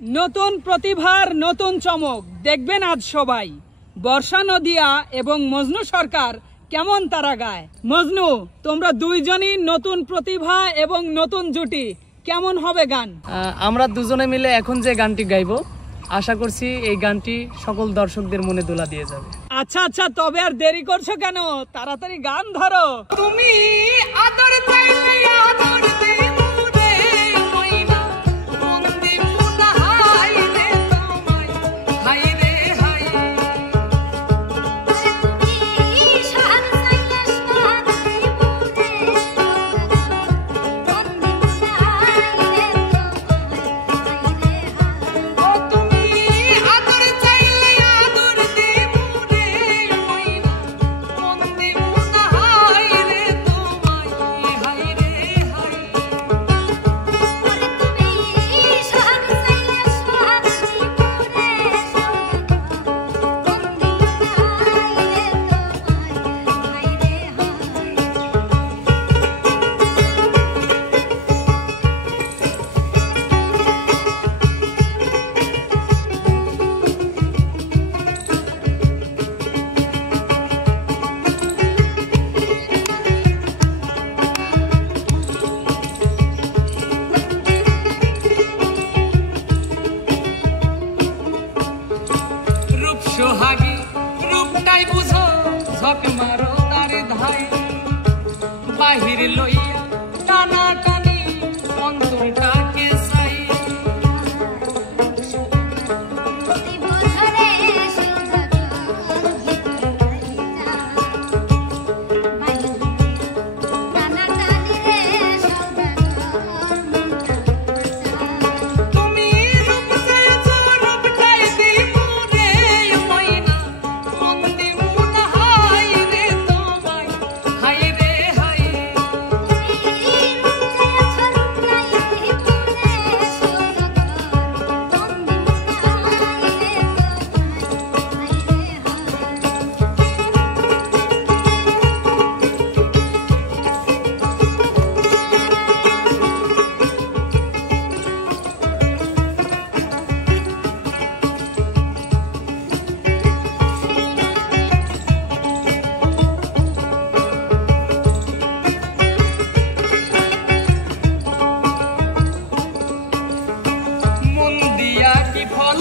নতুন প্রতিভার নতুন চমক দেখবেন আজ সবাই। বর্ষা নদিয়া এবং মজনু সরকার কেমন তারা গায়। মজনু, তোমরা দুইজনই নতুন প্রতিভা এবং নতুন জুটি, কেমন হবে গান? আমরা দুজনে মিলে এখন যে গানটি গাইবো, আশা করছি এই গানটি সকল দর্শকদের মনে দোলা দিয়ে যাবে। আচ্ছা আচ্ছা, তবে আর দেরি করছো কেন? তাড়াতাড়ি গান ধরো। তুমি আদর চাইলে আদর দেবো রে ময়না, মন দেবো না হাই রে তোমায়, হাই রে হাই। তুমি সাত চাইলে সাত দেবো রে মন দেবো না হাই রে তোমায়, হাই রে হাই। ও তুমি আদর চাইলে আদর দেবো রে ময়না, মন দেবো না হাই রে তোমায়, হাই রে হাই। ওরে তুমি সাত চাইলে সাত দেবো রে মন দেবো না হাই রে তোমায়, হাই রে রূপ সোহাগী রূপটাই বুঝো, ঝক মারো তার ধাই, বাহির লইয়া টানা টানি অন্তরটাকে চাই। তুমি রূপ চাইছো, রূপটাই দিবো রে ময়না, মন দিবো না হাই রে তোমায়, হাই রে হাই। মন দিয়া কি ফল